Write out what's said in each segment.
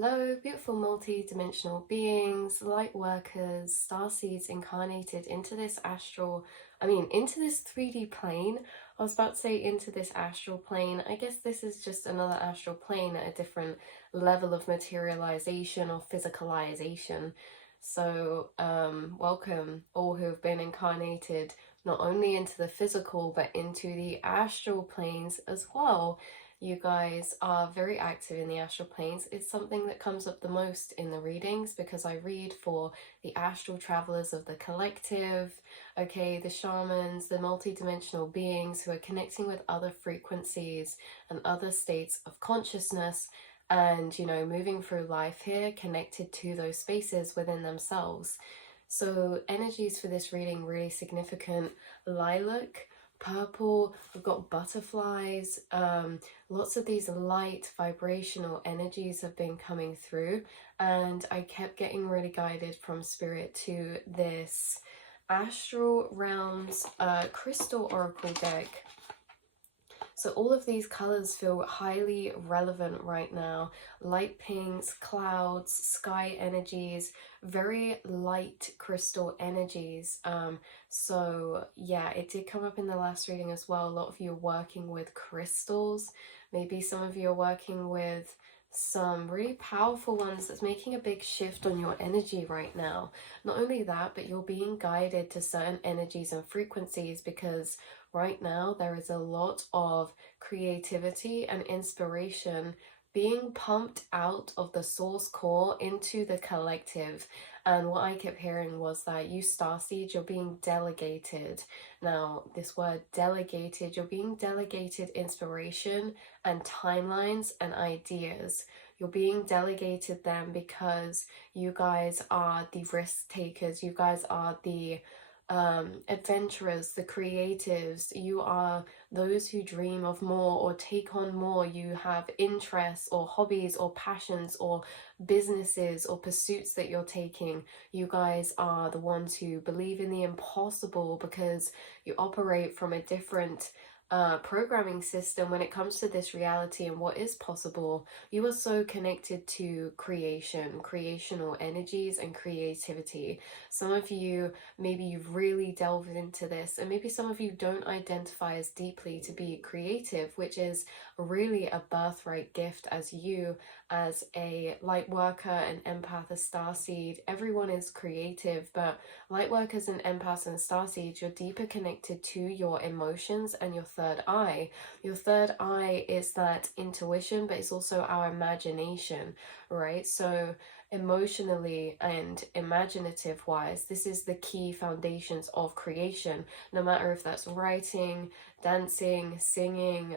Hello, beautiful multi-dimensional beings, light workers, star seeds incarnated into this into this 3D plane. I was about to say into this astral plane. I guess this is just another astral plane at a different level of materialization or physicalization. So, welcome all who have been incarnated not only into the physical but into the astral planes as well. You guys are very active in the astral planes. It's something that comes up the most in the readings because I read for the astral travelers of the collective, okay, the shamans, the multi-dimensional beings who are connecting with other frequencies and other states of consciousness and, moving through life here connected to those spaces within themselves. So energies for this reading really significant. Lilac, purple, we've got butterflies, lots of these light vibrational energies have been coming through, and I kept getting really guided from spirit to this astral realms crystal oracle deck. So all of these colors feel highly relevant right now. Light pinks, clouds, sky energies, very light crystal energies. So yeah, it did come up in the last reading as well. A lot of you are working with crystals. Maybe some of you are working with some really powerful ones that's making a big shift on your energy right now. Not only that, but you're being guided to certain energies and frequencies because right now there is a lot of creativity and inspiration being pumped out of the source core into the collective. And what I kept hearing was that you starseeds, you're being delegated. Now, this word delegated, you're being delegated inspiration and timelines and ideas. You're being delegated them because you guys are the risk takers. You guys are the adventurers, the creatives. You are those who dream of more or take on more. You have interests or hobbies or passions or businesses or pursuits that you're taking. You guys are the ones who believe in the impossible because you operate from a different programming system when it comes to this reality and what is possible. You are so connected to creational energies and creativity. Some of you, maybe you've really delved into this, and maybe some of you don't identify as deeply to be creative, which is really a birthright gift as you, as a light worker, an empath, a starseed. Everyone is creative, but light workers and empaths and starseeds, you're deeper connected to your emotions and your third eye. Your third eye is that intuition, but it's also our imagination, right? So emotionally and imaginative wise, this is the key foundations of creation, no matter if that's writing, dancing, singing,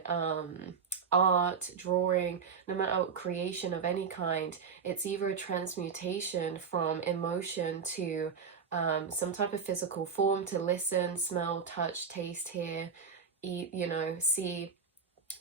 art, drawing, no matter creation of any kind. It's either a transmutation from emotion to some type of physical form, to listen, smell, touch, taste, hear, eat, see,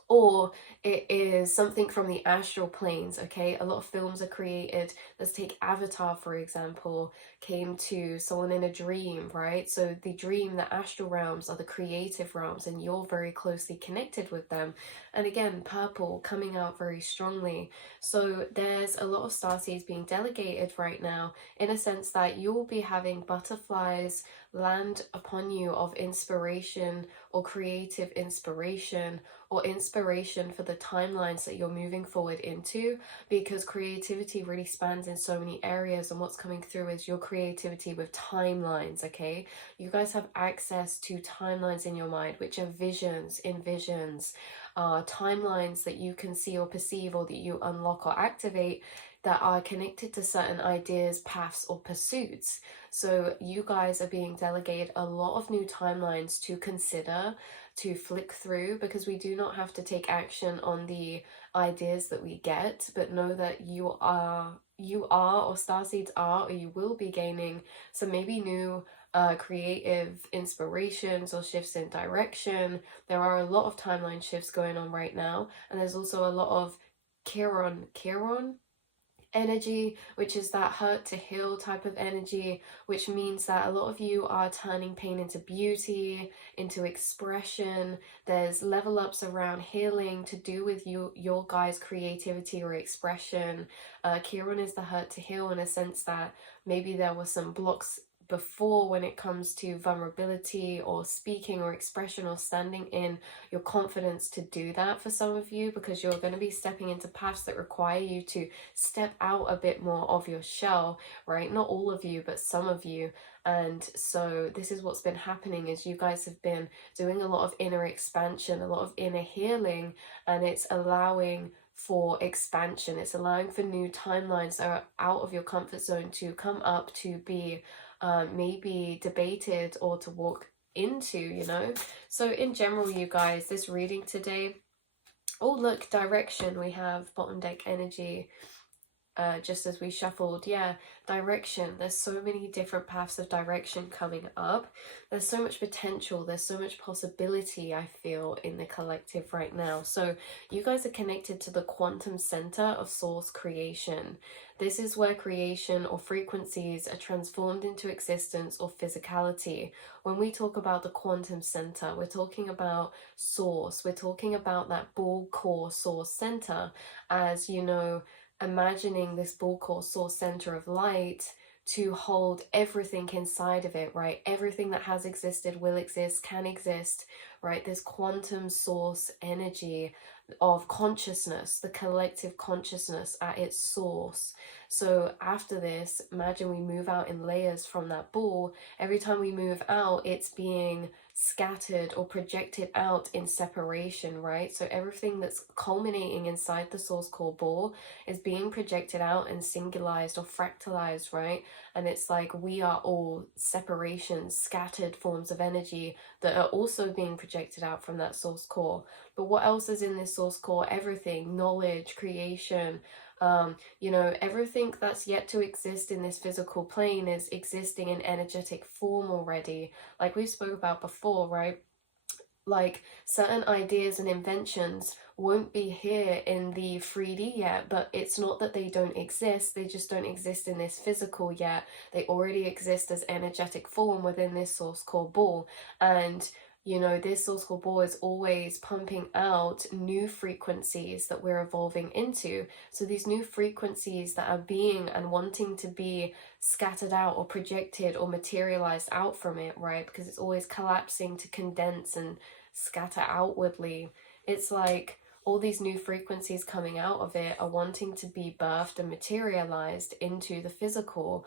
or it is something from the astral planes. Okay, a lot of films are created. Let's take Avatar for example, came to someone in a dream, right? So the dream, the astral realms are the creative realms, and you're very closely connected with them. And again, purple coming out very strongly. So there's a lot of starseeds being delegated right now, in a sense that you'll be having butterflies land upon you of inspiration or creative inspiration, or inspiration for the timelines that you're moving forward into, because creativity really spans in so many areas, and what's coming through is your creativity with timelines. Okay, you guys have access to timelines in your mind, which are visions, envisions, timelines that you can see or perceive, or that you unlock or activate, that are connected to certain ideas, paths, or pursuits. So you guys are being delegated a lot of new timelines to consider, to flick through, because we do not have to take action on the ideas that we get, but know that you are, or starseeds are, or you will be gaining some maybe new creative inspirations or shifts in direction. There are a lot of timeline shifts going on right now, and there's also a lot of Chiron energy, which is that hurt to heal type of energy, which means that a lot of you are turning pain into beauty, into expression. There's level ups around healing to do with your guys' creativity or expression. Chiron is the hurt to heal, in a sense that maybe there were some blocks before when it comes to vulnerability or speaking or expression or standing in your confidence to do that for some of you, because you're going to be stepping into paths that require you to step out a bit more of your shell, right? Not all of you, but some of you. And so this is what's been happening, is you guys have been doing a lot of inner expansion, a lot of inner healing, and it's allowing for expansion. It's allowing for new timelines that are out of your comfort zone to come up, to be maybe debated or to walk into, you know. So in general, you guys, this reading today, oh look, direction, we have bottom deck energy. Just as we shuffled, yeah, direction. There's so many different paths of direction coming up. There's so much potential, there's so much possibility, I feel, in the collective right now. So you guys are connected to the quantum center of source creation. This is where creation or frequencies are transformed into existence or physicality. When we talk about the quantum center, we're talking about source. We're talking about that ball core source center, as you know, imagining this ball core source center of light to hold everything inside of it, right? Everything that has existed, will exist, can exist, right? This quantum source energy of consciousness, the collective consciousness at its source. So after this, imagine we move out in layers from that ball. Every time we move out, it's being scattered or projected out in separation, right? So everything that's culminating inside the source core ball is being projected out and singularized or fractalized, right? And it's like we are all separations, scattered forms of energy that are also being projected out from that source core. But what else is in this source core? Everything, knowledge, creation, you know, everything that's yet to exist in this physical plane is existing in energetic form already, like we spoke about before, right? Like certain ideas and inventions won't be here in the 3D yet, but it's not that they don't exist, they just don't exist in this physical yet. They already exist as energetic form within this source core ball. And you know, this source core ball is always pumping out new frequencies that we're evolving into. So these new frequencies that are being and wanting to be scattered out or projected or materialized out from it, right? Because it's always collapsing to condense and scatter outwardly. It's like all these new frequencies coming out of it are wanting to be birthed and materialized into the physical,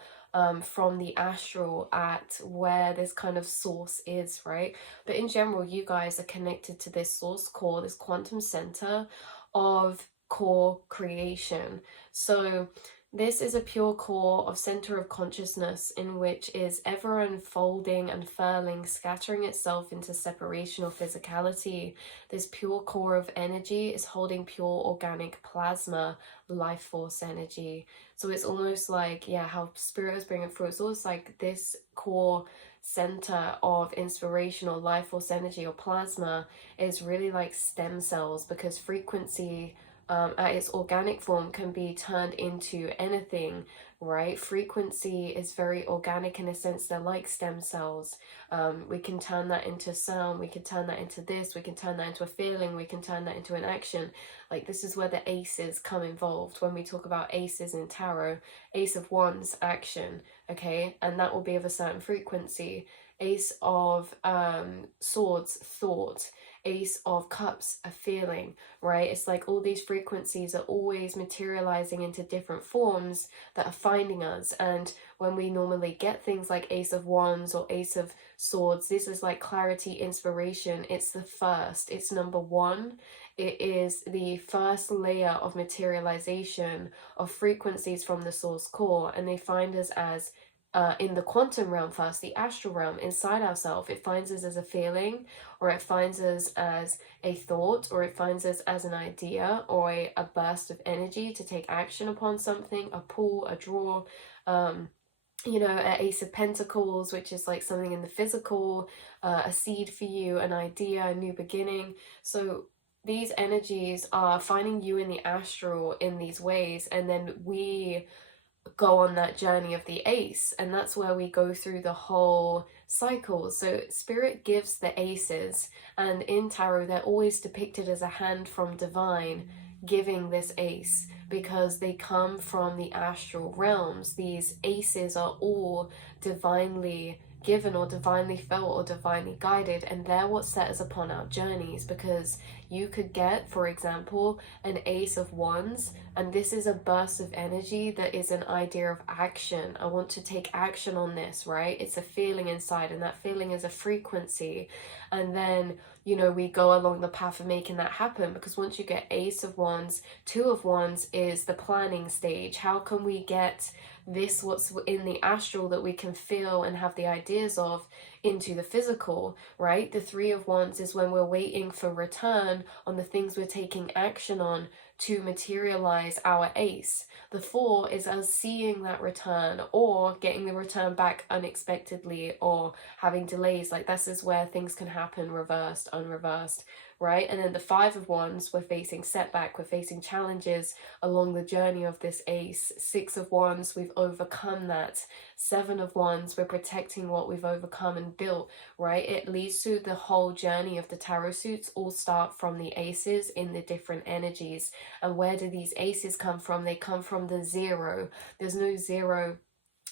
from the astral, at where this kind of source is, right? But in general, you guys are connected to this source core, this quantum center of core creation. So this is a pure core of center of consciousness in which is ever unfolding, unfurling, scattering itself into separation or physicality. This pure core of energy is holding pure organic plasma, life force energy. So it's almost like, yeah, how spirit is bringing it through. It's almost like this core center of inspirational life force energy or plasma is really like stem cells, because frequency, at its organic form, can be turned into anything, right? Frequency is very organic in a sense. They're like stem cells. We can turn that into sound, we can turn that into this, we can turn that into a feeling, we can turn that into an action. Like this is where the aces come involved when we talk about aces in tarot. Ace of wands, action, okay, and that will be of a certain frequency. Ace of swords, thought. Ace of cups, a feeling, right? It's like all these frequencies are always materializing into different forms that are finding us. And when we normally get things like Ace of Wands or Ace of Swords, this is like clarity, inspiration. It's the first, it's number one. It is the first layer of materialization of frequencies from the source core, and they find us as in the quantum realm first, the astral realm, inside ourselves. It finds us as a feeling, or it finds us as a thought, or it finds us as an idea, or a burst of energy to take action upon something, a pull, a draw. You know, an Ace of Pentacles, which is like something in the physical, a seed for you, an idea, a new beginning. So these energies are finding you in the astral in these ways, and then we go on that journey of the ace, and that's where we go through the whole cycle. So spirit gives the aces, and in tarot they're always depicted as a hand from divine giving this ace, because they come from the astral realms. These aces are all divinely given or divinely felt or divinely guided, and they're what set us upon our journeys. Because you could get, for example, an ace of wands, and this is a burst of energy that is an idea of action. I want to take action on this, right? It's a feeling inside, and that feeling is a frequency. And then, you know, we go along the path of making that happen, because once you get ace of wands, two of wands is the planning stage. How can we get this, what's in the astral that we can feel and have the ideas of, into the physical, right? The three of wands is when we're waiting for return on the things we're taking action on to materialize our ace. The four is us seeing that return, or getting the return back unexpectedly, or having delays. Like, this is where things can happen reversed, unreversed, right? And then the five of wands, we're facing setback, we're facing challenges along the journey of this ace. Six of wands, we've overcome that. Seven of wands, we're protecting what we've overcome and built, right? It leads to the whole journey of the tarot suits all start from the aces in the different energies. And where do these aces come from? They come from the zero. There's no zero.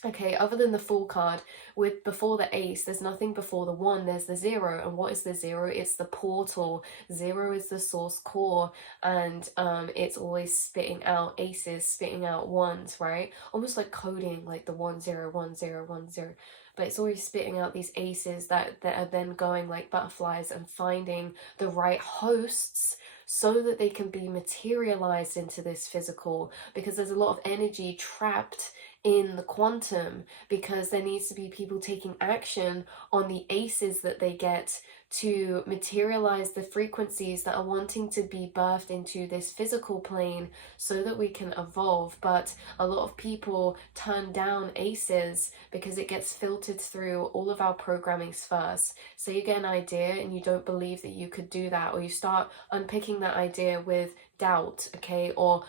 Okay, other than the Fool card, with before the ace, there's nothing before the one, there's the zero. And what is the zero? It's the portal. Zero is the source core, and it's always spitting out aces, spitting out ones, right? Almost like coding, like the 1 0 1 0 1 0. But it's always spitting out these aces that are then going like butterflies and finding the right hosts so that they can be materialized into this physical, because there's a lot of energy trapped in the quantum, because there needs to be people taking action on the aces that they get to materialize the frequencies that are wanting to be birthed into this physical plane so that we can evolve. But a lot of people turn down aces because it gets filtered through all of our programmings first. So you get an idea and you don't believe that you could do that, or you start unpicking that idea with doubt, okay, or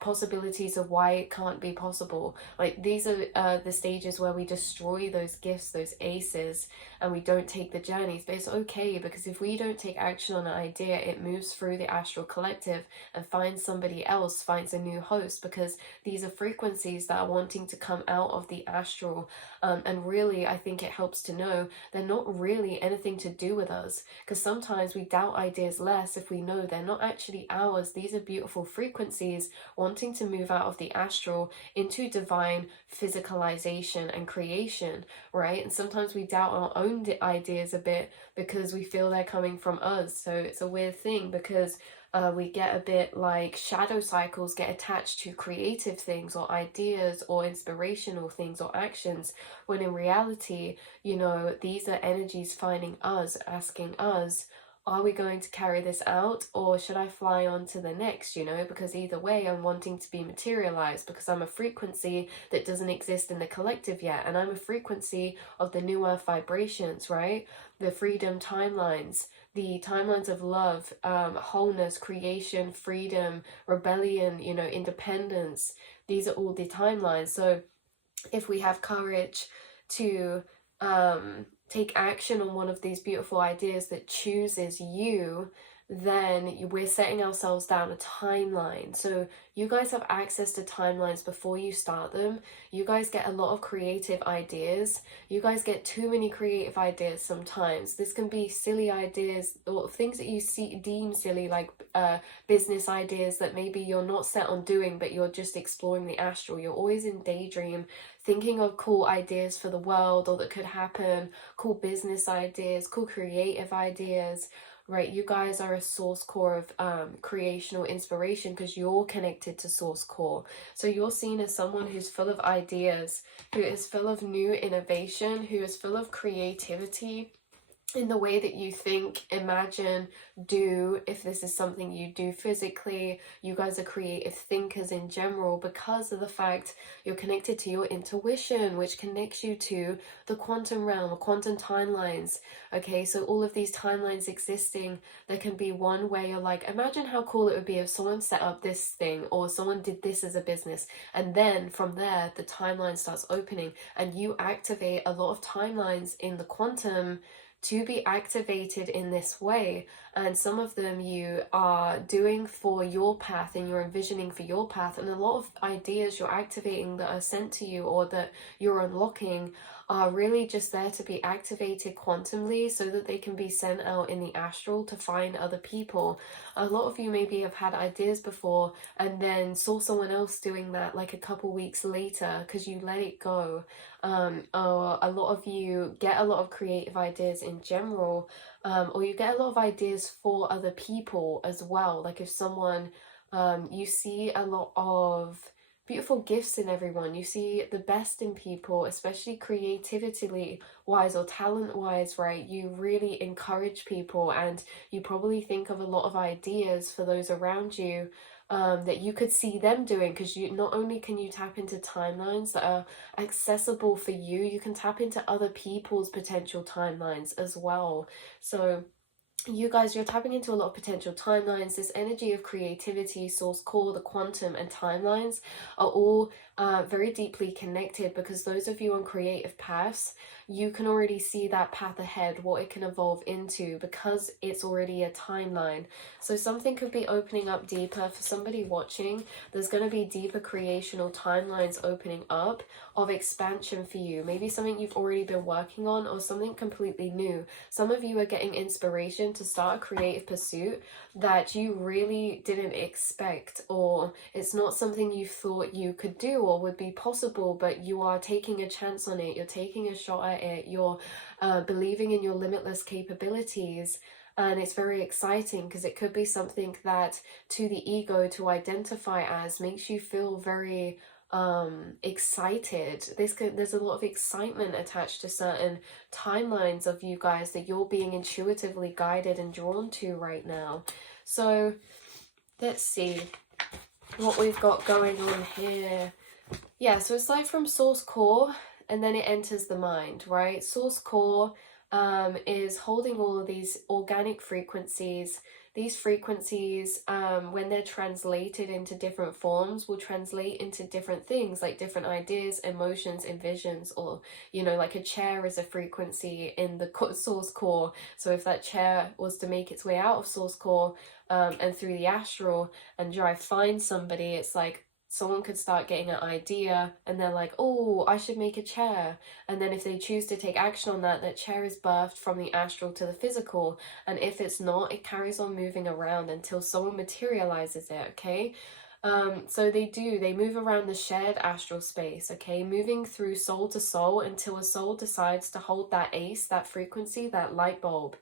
possibilities of why it can't be possible. Like, these are the stages where we destroy those gifts, those aces, and we don't take the journeys. But it's okay, because if we don't take action on an idea, it moves through the astral collective and finds somebody else, finds a new host, because these are frequencies that are wanting to come out of the astral. And really, I think it helps to know they're not really anything to do with us, because sometimes we doubt ideas less if we know they're not actually ours. These are beautiful frequencies wanting to move out of the astral into divine physicalization and creation, right? And sometimes we doubt our own ideas a bit because we feel they're coming from us. So it's a weird thing, because we get a bit like shadow cycles get attached to creative things or ideas or inspirational things or actions, when in reality, you know, these are energies finding us, asking us, are we going to carry this out, or should I fly on to the next, you know? Because either way, I'm wanting to be materialized, because I'm a frequency that doesn't exist in the collective yet, and I'm a frequency of the new earth vibrations, right? The freedom timelines, the timelines of love, wholeness, creation, freedom, rebellion, you know, independence. These are all the timelines. So if we have courage to take action on one of these beautiful ideas that chooses you, then we're setting ourselves down a timeline. So you guys have access to timelines before you start them. You guys get a lot of creative ideas. You guys get too many creative ideas sometimes. This can be silly ideas, or things that you deem silly, like business ideas that maybe you're not set on doing, but you're just exploring the astral. You're always in daydream, thinking of cool ideas for the world or that could happen, cool business ideas, cool creative ideas, right? You guys are a source core of creational inspiration, because you're connected to source core. So you're seen as someone who's full of ideas, who is full of new innovation, who is full of creativity, in the way that you think, imagine, do. If this is something you do physically, you guys are creative thinkers in general because of the fact you're connected to your intuition, which connects you to the quantum realm, quantum timelines. Okay, so all of these timelines existing, there can be one where you're like, imagine how cool it would be if someone set up this thing or someone did this as a business, and then from there the timeline starts opening and you activate a lot of timelines in the quantum to be activated in this way. And some of them you are doing for your path and you're envisioning for your path, and a lot of ideas you're activating that are sent to you or that you're unlocking are really just there to be activated quantumly so that they can be sent out in the astral to find other people. A lot of you maybe have had ideas before and then saw someone else doing that like a couple weeks later because you let it go. Or a lot of you get a lot of creative ideas in general, or you get a lot of ideas for other people as well. Like if someone, you see a lot of beautiful gifts in everyone. You see the best in people, especially creativity wise or talent wise, right? You really encourage people and you probably think of a lot of ideas for those around you that you could see them doing, because you not only can you tap into timelines that are accessible for you, you can tap into other people's potential timelines as well. So you guys, you're tapping into a lot of potential timelines. This energy of creativity, source core, the quantum, and timelines are all very deeply connected, because those of you on creative paths, you can already see that path ahead, what it can evolve into, because it's already a timeline. So something could be opening up deeper for somebody watching. There's going to be deeper creational timelines opening up of expansion for you. Maybe something you've already been working on or something completely new. Some of you are getting inspiration to start a creative pursuit that you really didn't expect, or it's not something you thought you could do or would be possible, but you are taking a chance on it, you're taking a shot at it, you're believing in your limitless capabilities. And it's very exciting because it could be something that to the ego to identify as makes you feel very excited. There's a lot of excitement attached to certain timelines of you guys that you're being intuitively guided and drawn to right now. So let's see what we've got going on here. Yeah, so it's like from source core and then it enters the mind, right? Source core is holding all of these organic frequencies. These frequencies, when they're translated into different forms, will translate into different things, like different ideas, emotions, and visions. Or, you know, like a chair is a frequency in the source core. So if that chair was to make its way out of source core and through the astral and find somebody, it's like someone could start getting an idea and they're like, oh, I should make a chair. And then if they choose to take action on that, that chair is birthed from the astral to the physical. And if it's not, it carries on moving around until someone materializes it, okay? So they move around the shared astral space, okay? Moving through soul to soul until a soul decides to hold that ace, that frequency, that light bulb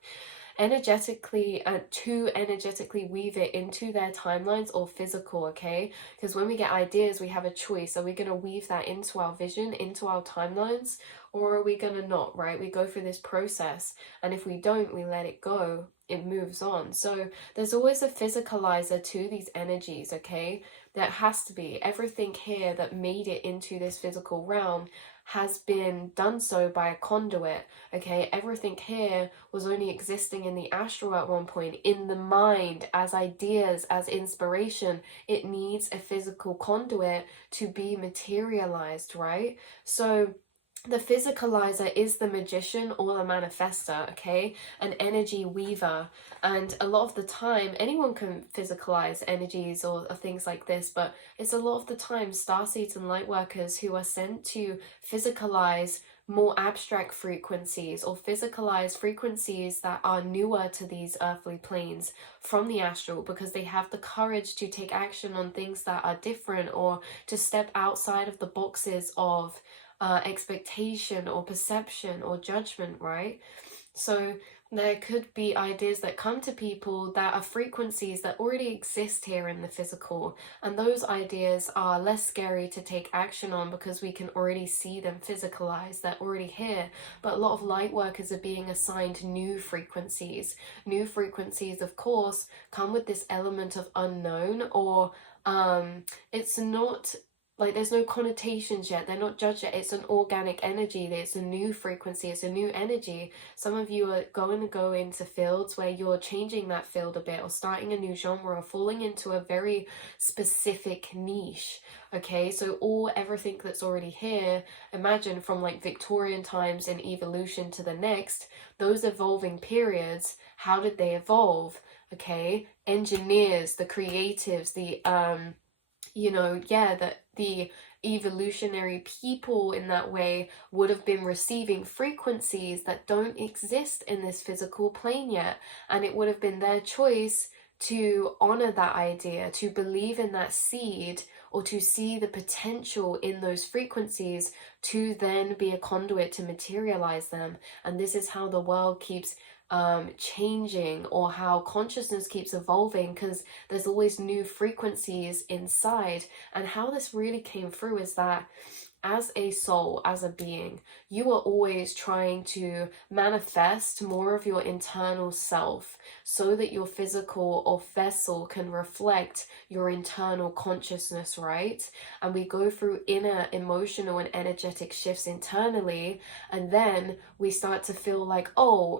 energetically, to energetically weave it into their timelines or physical, okay? Because when we get ideas, we have a choice. Are we going to weave that into our vision, into our timelines, or are we going to not, right? We go through this process, and if we don't, we let it go, it moves on. So there's always a physicalizer to these energies, okay? There has to be. Everything here that made it into this physical realm has been done so by a conduit, okay? Everything here was only existing in the astral at one point, in the mind, as ideas, as inspiration. It needs a physical conduit to be materialized, right? So the physicalizer is the magician or the manifester, okay? An energy weaver. And a lot of the time, anyone can physicalize energies or things like this, but it's a lot of the time starseeds and light workers who are sent to physicalize more abstract frequencies or physicalize frequencies that are newer to these earthly planes from the astral, because they have the courage to take action on things that are different, or to step outside of the boxes of expectation or perception or judgment, right? So there could be ideas that come to people that are frequencies that already exist here in the physical, and those ideas are less scary to take action on because we can already see them physicalized, they're already here. But a lot of light workers are being assigned new frequencies. New frequencies, of course, come with this element of unknown, or it's not like there's no connotations yet, they're not judged yet. It's an organic energy, it's a new frequency, it's a new energy. Some of you are going to go into fields where you're changing that field a bit, or starting a new genre, or falling into a very specific niche. Okay, so everything that's already here, imagine from like Victorian times and evolution to the next, those evolving periods, how did they evolve? Okay, engineers, the creatives, the that the evolutionary people in that way would have been receiving frequencies that don't exist in this physical plane yet, and it would have been their choice to honor that idea, to believe in that seed, or to see the potential in those frequencies, to then be a conduit to materialize them. And this is how the world keeps changing, or how consciousness keeps evolving, because there's always new frequencies inside. And how this really came through is that as a soul, as a being, you are always trying to manifest more of your internal self so that your physical or vessel can reflect your internal consciousness, right? And we go through inner emotional and energetic shifts internally, and then we start to feel like, oh,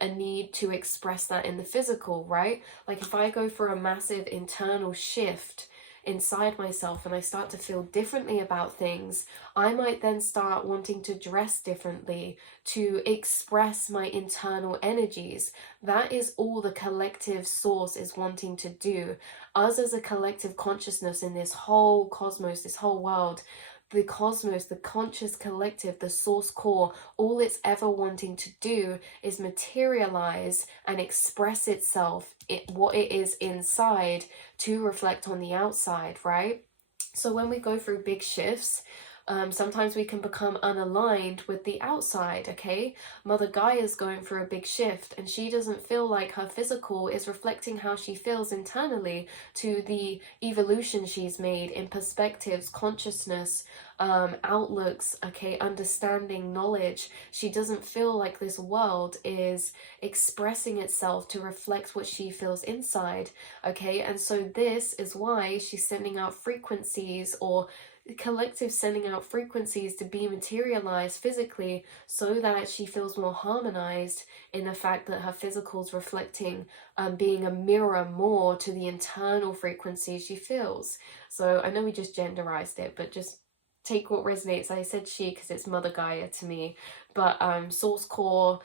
a need to express that in the physical, right? Like if I go for a massive internal shift inside myself and I start to feel differently about things, I might then start wanting to dress differently, to express my internal energies. That is all the collective source is wanting to do. Us as a collective consciousness in this whole cosmos, this whole world, the cosmos, the conscious collective, the source core, all it's ever wanting to do is materialize and express itself, what it is inside, to reflect on the outside, right? So when we go through big shifts, sometimes we can become unaligned with the outside, okay? Mother Gaia's going through a big shift, and she doesn't feel like her physical is reflecting how she feels internally to the evolution she's made in perspectives, consciousness, outlooks, okay, understanding, knowledge. She doesn't feel like this world is expressing itself to reflect what she feels inside, okay? And so this is why she's sending out frequencies, or the collective sending out frequencies to be materialized physically, so that she feels more harmonized in the fact that her physical's reflecting, being a mirror more to the internal frequencies she feels. So I know we just genderized it, but just take what resonates. I said she because it's Mother Gaia to me, but source core,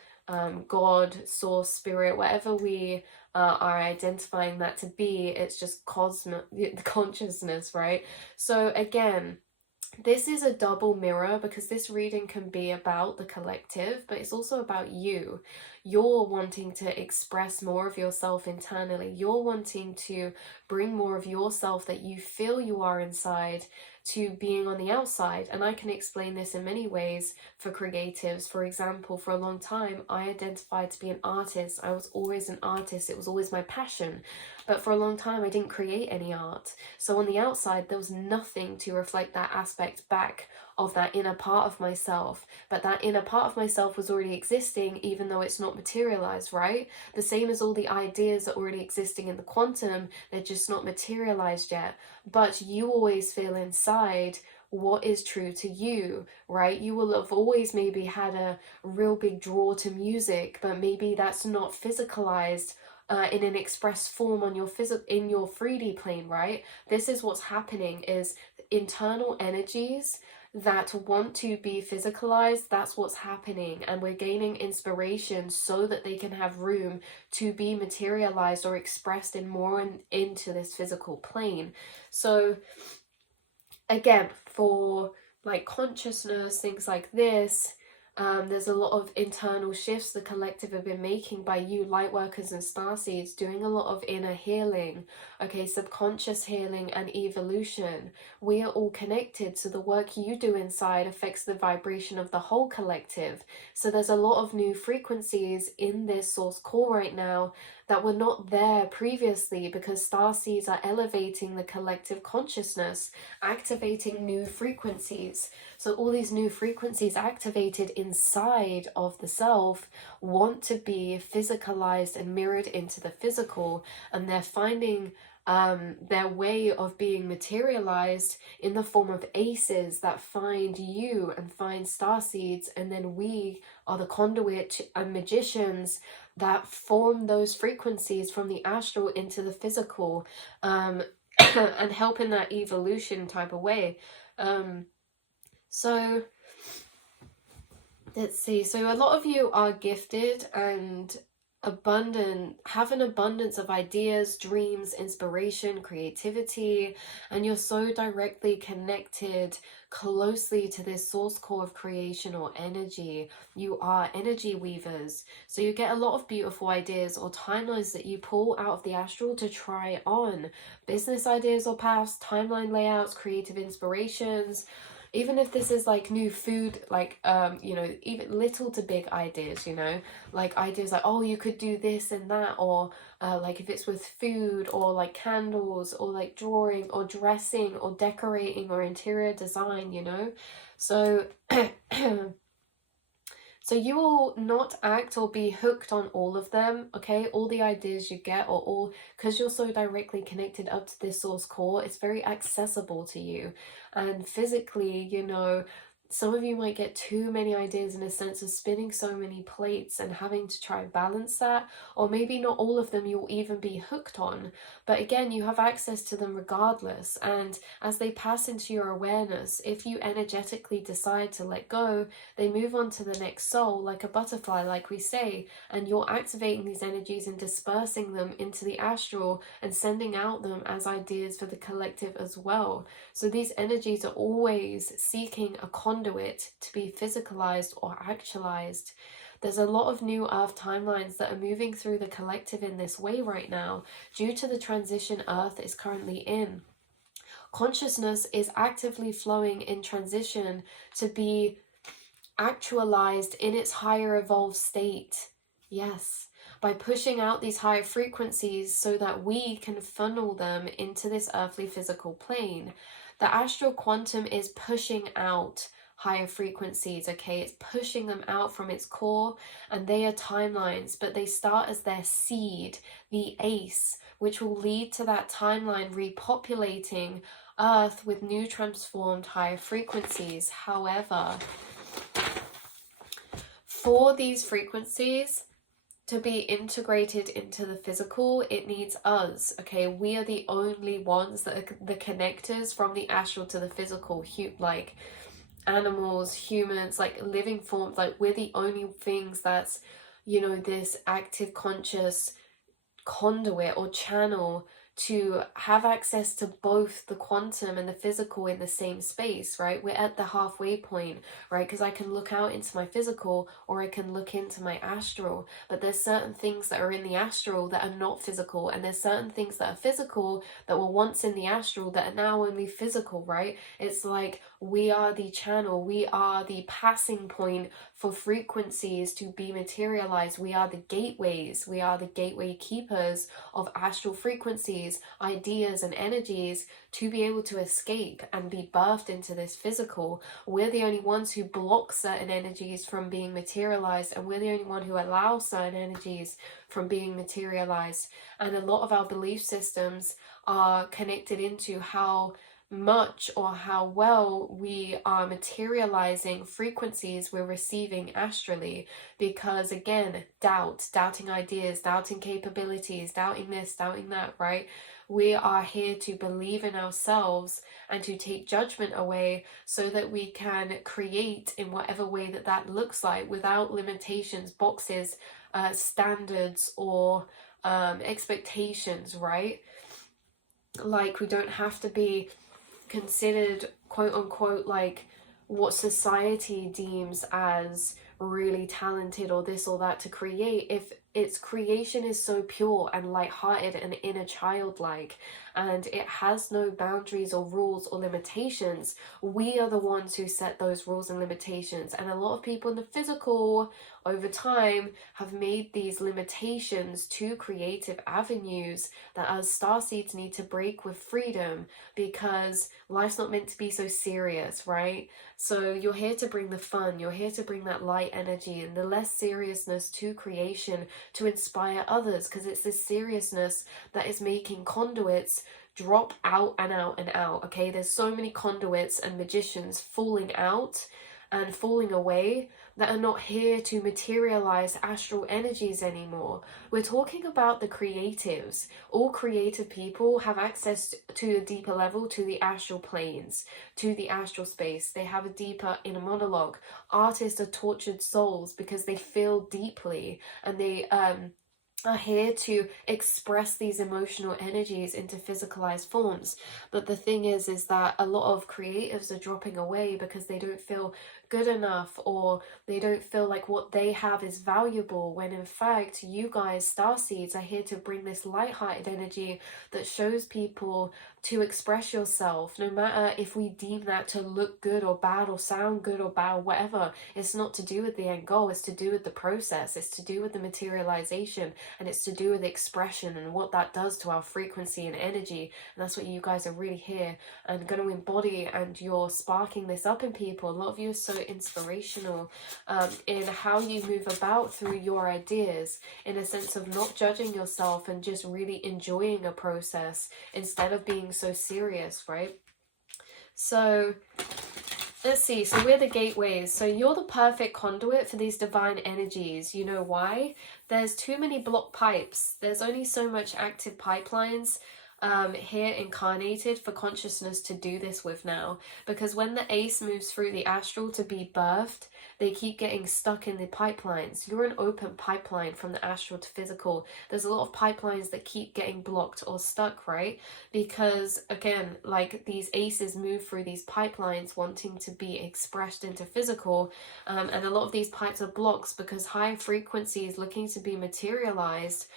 God, source, spirit, whatever we are identifying that to be, it's just consciousness, right? So again, this is a double mirror, because this reading can be about the collective, but it's also about you. You're wanting to express more of yourself internally. You're wanting to bring more of yourself that you feel you are inside to being on the outside. And I can explain this in many ways for creatives. For example, for a long time, I identified to be an artist. I was always an artist. It was always my passion. But for a long time, I didn't create any art. So on the outside, there was nothing to reflect that aspect back of that inner part of myself. But that inner part of myself was already existing, even though it's not materialized, right? The same as all the ideas that are already existing in the quantum, they're just not materialized yet. But you always feel inside what is true to you, right? You will have always maybe had a real big draw to music, but maybe that's not physicalized in an express form on your in your 3D plane, right? This is what's happening, is internal energies that want to be physicalized. That's what's happening, and we're gaining inspiration so that they can have room to be materialized or expressed in more into this physical plane. So again, for like consciousness, things like this, There's a lot of internal shifts the collective have been making by you light workers and starseeds, doing a lot of inner healing, okay, subconscious healing and evolution. We are all connected, so the work you do inside affects the vibration of the whole collective. So there's a lot of new frequencies in this source core right now that were not there previously, because starseeds are elevating the collective consciousness, activating new frequencies. So all these new frequencies activated inside of the self want to be physicalized and mirrored into the physical, and they're finding their way of being materialized in the form of aces that find you and find starseeds, and then we are the conduit and magicians that form those frequencies from the astral into the physical, and help in that evolution type of way. So let's see. So a lot of you are gifted and abundant, have an abundance of ideas, dreams, inspiration, creativity, and you're so directly connected closely to this source core of creation or energy. You are energy weavers, so you get a lot of beautiful ideas or timelines that you pull out of the astral to try on. Business ideas or past timeline layouts, creative inspirations. Even if this is like new food, like you know, even little to big ideas, you know, like ideas like, oh, you could do this and that, or like if it's with food, or like candles, or like drawing or dressing or decorating or interior design, you know. So so you will not act or be hooked on all of them, okay? All the ideas you get, or all, because you're so directly connected up to this source core, it's very accessible to you. And physically, you know, some of you might get too many ideas in a sense of spinning so many plates and having to try and balance that, or maybe not all of them you'll even be hooked on. But again, you have access to them regardless, and as they pass into your awareness, if you energetically decide to let go, they move on to the next soul like a butterfly, like we say, and you're activating these energies and dispersing them into the astral and sending out them as ideas for the collective as well. So these energies are always seeking a conduit to be physicalized or actualized. There's a lot of new earth timelines that are moving through the collective in this way right now due to the transition earth is currently in. Consciousness is actively flowing in transition to be actualized in its higher evolved state. Yes, by pushing out these higher frequencies so that we can funnel them into this earthly physical plane. The astral quantum is pushing out higher frequencies, okay? It's pushing them out from its core, and they are timelines, but they start as their seed, the ace, which will lead to that timeline repopulating Earth with new transformed higher frequencies. However, for these frequencies to be integrated into the physical, it needs us, okay? We are the only ones that are the connectors from the astral to the physical, like animals, humans, like living forms, like we're the only things that's, you know, this active conscious conduit or channel to have access to both the quantum and the physical in the same space, right? We're at the halfway point, right? Because I can look out into my physical or I can look into my astral, but there's certain things that are in the astral that are not physical, and there's certain things that are physical that were once in the astral that are now only physical, right? It's like we are the channel, we are the passing point for frequencies to be materialized. We are the gateways, we are the gateway keepers of astral frequencies, ideas and energies to be able to escape and be birthed into this physical. We're the only ones who block certain energies from being materialized, and we're the only one who allows certain energies from being materialized. And a lot of our belief systems are connected into how much or how well we are materializing frequencies we're receiving astrally, because again, doubting ideas, doubting capabilities, doubting this, doubting that, right? We are here to believe in ourselves and to take judgment away so that we can create in whatever way that that looks like, without limitations, boxes, standards, or expectations, right? Like we don't have to be considered quote unquote like what society deems as really talented or this or that to create, if its creation is so pure and light-hearted and inner childlike, and it has no boundaries or rules or limitations, we are the ones who set those rules and limitations. And a lot of people in the physical over time have made these limitations to creative avenues that as starseeds need to break with freedom, because life's not meant to be so serious, right? So you're here to bring the fun, you're here to bring that light energy and the less seriousness to creation, to inspire others, because it's this seriousness that is making conduits drop out and out and out. Okay, there's so many conduits and magicians falling out and falling away that are not here to materialize astral energies anymore. We're talking about the creatives. All creative people have access to a deeper level, to the astral planes, to the astral space. They have a deeper inner monologue. Artists are tortured souls because they feel deeply, and they are here to express these emotional energies into physicalized forms. But the thing is that a lot of creatives are dropping away because they don't feel good enough, or they don't feel like what they have is valuable, when in fact you guys, starseeds, are here to bring this light-hearted energy that shows people to express yourself, no matter if we deem that to look good or bad or sound good or bad or whatever. It's not to do with the end goal, it's to do with the process, it's to do with the materialization, and it's to do with expression and what that does to our frequency and energy. And that's what you guys are really here and going to embody, and you're sparking this up in people. A lot of you are so inspirational in how you move about through your ideas, in a sense of not judging yourself and just really enjoying a process instead of being so serious, right? So let's see, so we're the gateways. So you're the perfect conduit for these divine energies. You know why? There's too many blocked pipes. There's only so much active pipelines here incarnated for consciousness to do this with now, because when the ace moves through the astral to be birthed, they keep getting stuck in the pipelines. You're an open pipeline from the astral to physical. There's a lot of pipelines that keep getting blocked or stuck, right? Because again, like, these aces move through these pipelines wanting to be expressed into physical, and a lot of these pipes are blocked because high frequencies looking to be materialized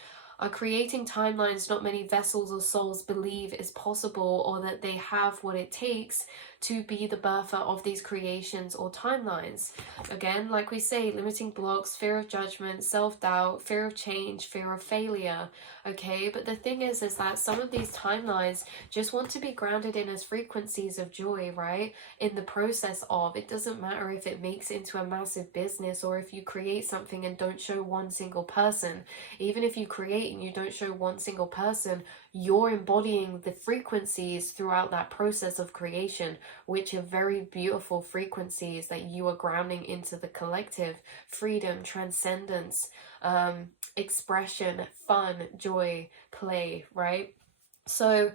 are creating timelines not many vessels or souls believe is possible, or that they have what it takes to be the birther of these creations or timelines. Again, like we say, limiting blocks, fear of judgment, self-doubt, fear of change, fear of failure, okay? But the thing is that some of these timelines just want to be grounded in as frequencies of joy, right? In the process of, it doesn't matter if it makes it into a massive business, or if you create something and don't show one single person. Even if you create and you don't show one single person, you're embodying the frequencies throughout that process of creation, which are very beautiful frequencies that you are grounding into the collective: freedom, transcendence, expression, fun, joy, play, right? So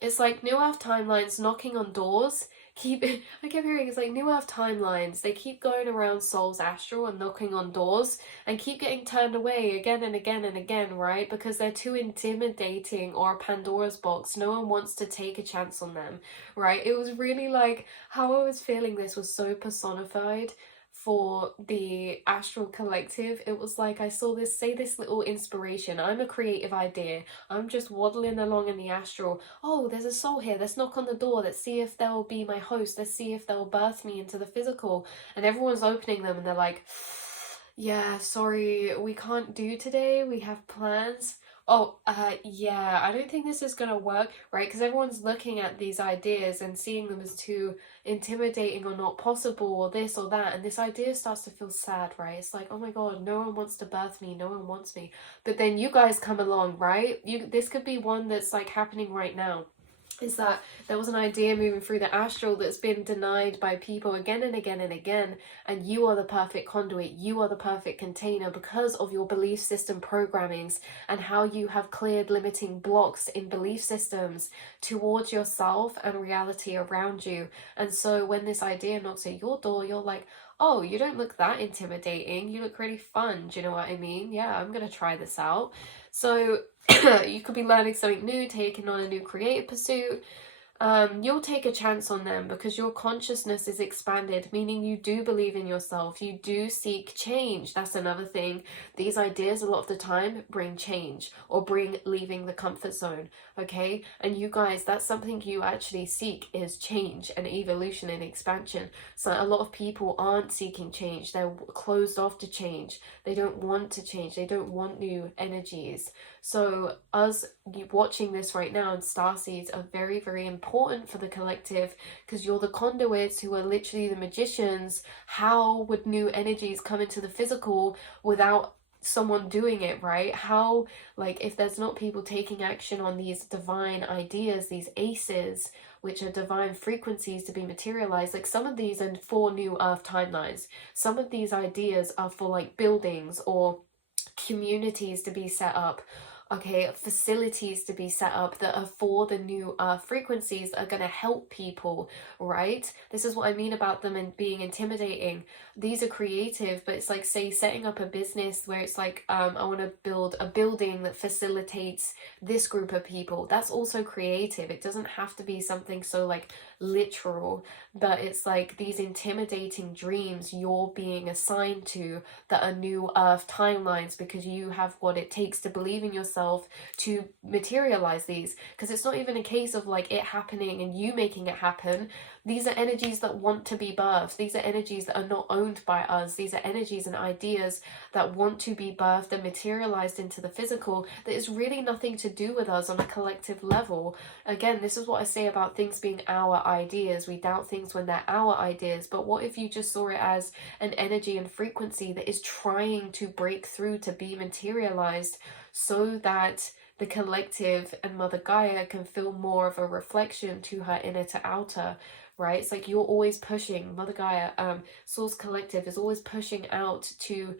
it's like New Earth timelines knocking on doors. I kept hearing it's like New Earth timelines. They keep going around Soul's astral and knocking on doors and keep getting turned away again and again and again, right? Because they're too intimidating, or a Pandora's box. No one wants to take a chance on them, right? It was really like how I was feeling this was so personified for the astral collective. It was like I saw this, say, this little inspiration. I'm a creative idea. I'm just waddling along in the astral. Oh, there's a soul here. Let's knock on the door. Let's see if they'll be my host. Let's see if they'll birth me into the physical. And everyone's opening them and they're like, yeah, sorry, we can't do today. We have plans. Oh, yeah, I don't think this is gonna work, right? Because everyone's looking at these ideas and seeing them as too intimidating or not possible or this or that, and this idea starts to feel sad, right? It's like, oh my god, no one wants to birth me, no one wants me. But then you guys come along, right? This could be one that's like happening right now. Is that there was an idea moving through the astral that's been denied by people again and again and again, and you are the perfect conduit, you are the perfect container because of your belief system programmings and how you have cleared limiting blocks in belief systems towards yourself and reality around you. And so when this idea knocks at your door, you're like, oh, you don't look that intimidating, you look really fun, do you know what I mean? Yeah, I'm gonna try this out. So you could be learning something new, taking on a new creative pursuit, you'll take a chance on them because your consciousness is expanded, meaning you do believe in yourself, you do seek change. That's another thing. These ideas a lot of the time bring change or bring leaving the comfort zone, okay? And you guys, that's something you actually seek, is change and evolution and expansion. So a lot of people aren't seeking change. They're closed off to change. They don't want to change. They don't want new energies. So us watching this right now and starseeds are very, very important for the collective, because you're the conduits who are literally the magicians. How would new energies come into the physical without someone doing it, right? How, like, if there's not people taking action on these divine ideas, these aces, which are divine frequencies to be materialized, like some of these are for new earth timelines, some of these ideas are for like buildings or communities to be set up, okay, facilities to be set up that are for the new frequencies that are going to help people, right? This is what I mean about them and being intimidating. These are creative, but it's like, say, setting up a business where it's like, I want to build a building that facilitates this group of people. That's also creative. It doesn't have to be something so like literal, but it's like these intimidating dreams you're being assigned to that are new earth timelines, because you have what it takes to believe in yourself to materialize these. Because it's not even a case of like it happening and you making it happen. These are energies that want to be birthed. These are energies that are not owned by us. These are energies and ideas that want to be birthed and materialized into the physical, that is really nothing to do with us on a collective level. Again, this is what I say about things being our ideas. We doubt things when they're our ideas, but what if you just saw it as an energy and frequency that is trying to break through to be materialized, so that the collective and Mother Gaia can feel more of a reflection to her inner to outer, right? It's like you're always pushing, Mother Gaia, Source Collective is always pushing out to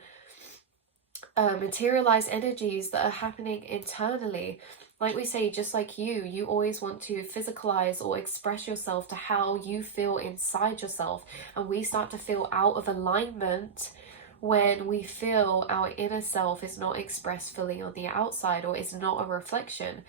materialize energies that are happening internally. Like we say, just like you always want to physicalize or express yourself to how you feel inside yourself, and we start to feel out of alignment when we feel our inner self is not expressed fully on the outside, or is not a reflection.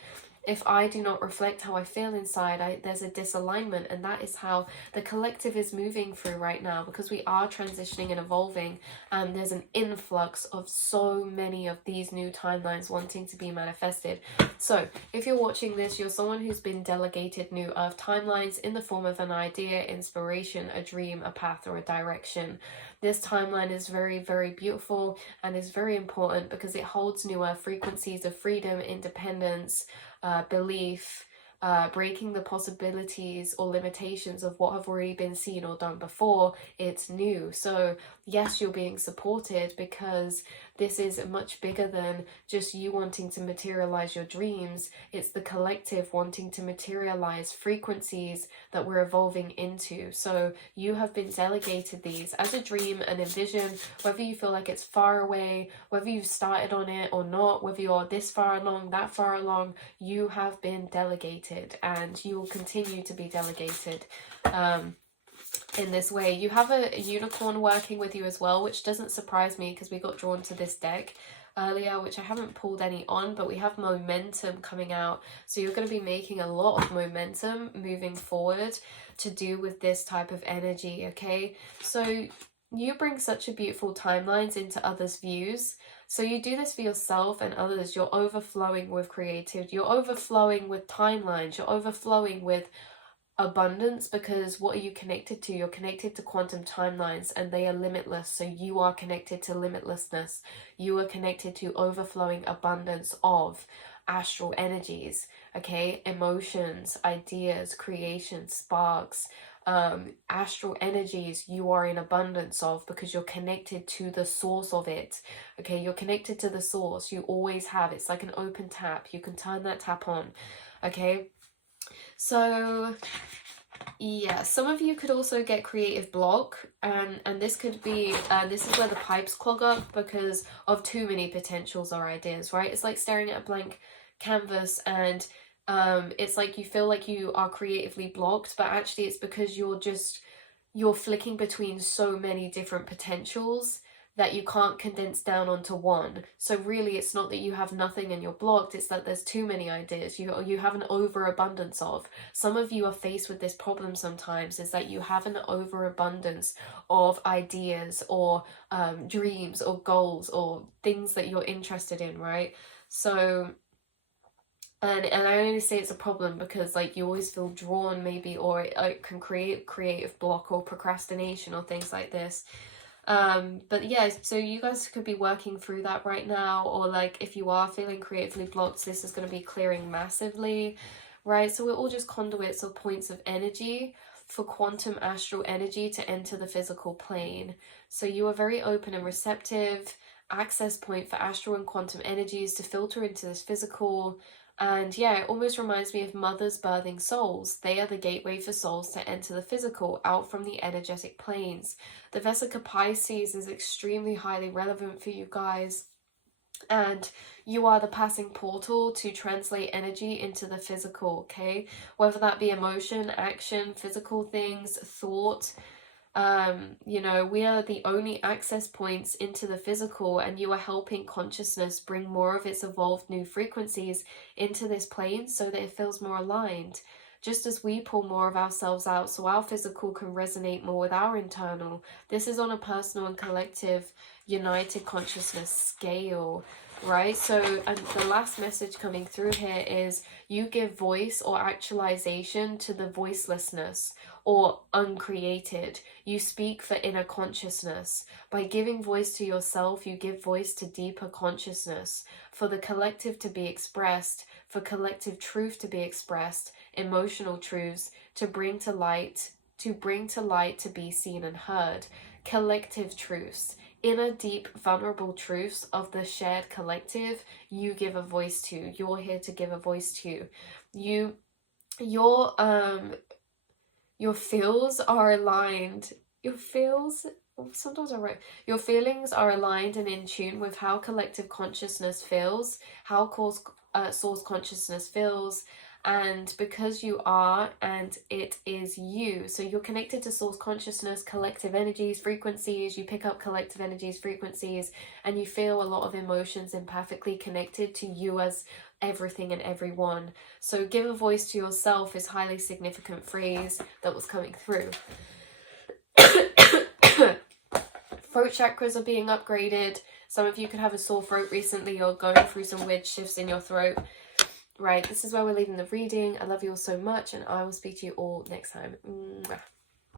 If I do not reflect how I feel inside, there's a disalignment, and that is how the collective is moving through right now, because we are transitioning and evolving, and there's an influx of so many of these new timelines wanting to be manifested. So if you're watching this, you're someone who's been delegated new earth timelines in the form of an idea, inspiration, a dream, a path, or a direction. This timeline is very, very beautiful and is very important because it holds new earth frequencies of freedom, independence, belief, breaking the possibilities or limitations of what have already been seen or done before. It's new. So yes, you're being supported, because this is much bigger than just you wanting to materialize your dreams. It's the collective wanting to materialize frequencies that we're evolving into. So you have been delegated these as a dream and a vision, whether you feel like it's far away, whether you've started on it or not, whether you're this far along, that far along, you have been delegated, and you will continue to be delegated. In this way, you have a unicorn working with you as well, which doesn't surprise me because we got drawn to this deck earlier, which I haven't pulled any on, but we have momentum coming out. So you're going to be making a lot of momentum moving forward to do with this type of energy, okay? So you bring such a beautiful timelines into others' views. So you do this for yourself and others. You're overflowing with creativity. You're overflowing with timelines. You're overflowing with abundance, because what are you connected to? You're connected to quantum timelines, and they are limitless. So you are connected to limitlessness. You are connected to overflowing abundance of astral energies, okay? Emotions, ideas, creation, sparks, astral energies you are in abundance of, because you're connected to the source of it, okay? You're connected to the source. You always have. It's like an open tap. You can turn that tap on, okay? So yeah, some of you could also get creative block, and this could be, this is where the pipes clog up because of too many potentials or ideas, right? It's like staring at a blank canvas, and it's like you feel like you are creatively blocked, but actually it's because you're flicking between so many different potentials that you can't condense down onto one. So really it's not that you have nothing and you're blocked, it's that there's too many ideas you have an overabundance of. Some of you are faced with this problem sometimes, is that you have an overabundance of ideas or dreams or goals or things that you're interested in, right? So and I only say it's a problem because like you always feel drawn maybe, or it can create creative block or procrastination or things like this. But yeah, so you guys could be working through that right now, or like if you are feeling creatively blocked, this is going to be clearing massively, right? So we're all just conduits or points of energy for quantum astral energy to enter the physical plane. So you are very open and receptive, access point for astral and quantum energies to filter into this physical. And yeah, it almost reminds me of mothers birthing souls. They are the gateway for souls to enter the physical out from the energetic planes. The Vesica Pisces is extremely highly relevant for you guys. And you are the passing portal to translate energy into the physical, okay? Whether that be emotion, action, physical things, thought. You know, we are the only access points into the physical, and you are helping consciousness bring more of its evolved new frequencies into this plane so that it feels more aligned. Just as we pull more of ourselves out so our physical can resonate more with our internal, this is on a personal and collective united consciousness scale, right? So, and the last message coming through here is you give voice or actualization to the voicelessness or uncreated. You speak for inner consciousness. By giving voice to yourself, you give voice to deeper consciousness, for the collective to be expressed, for collective truth to be expressed, emotional truths to bring to light, to be seen and heard, collective truths, inner deep vulnerable truths of the shared collective. You give a voice to. You're here to give a voice to. Your feels are aligned. Your feels, sometimes I write, your feelings are aligned and in tune with how collective consciousness feels, how source consciousness feels, and because you are, and it is you. So you're connected to source consciousness, collective energies, frequencies. You pick up collective energies, frequencies, and you feel a lot of emotions empathically connected to you as everything and everyone. So give a voice to yourself is highly significant phrase that was coming through. Throat chakras are being upgraded. Some of you could have a sore throat recently or going through some weird shifts in your throat. Right, this is where we're leaving the reading. I love you all so much, and I will speak to you all next time. Mwah.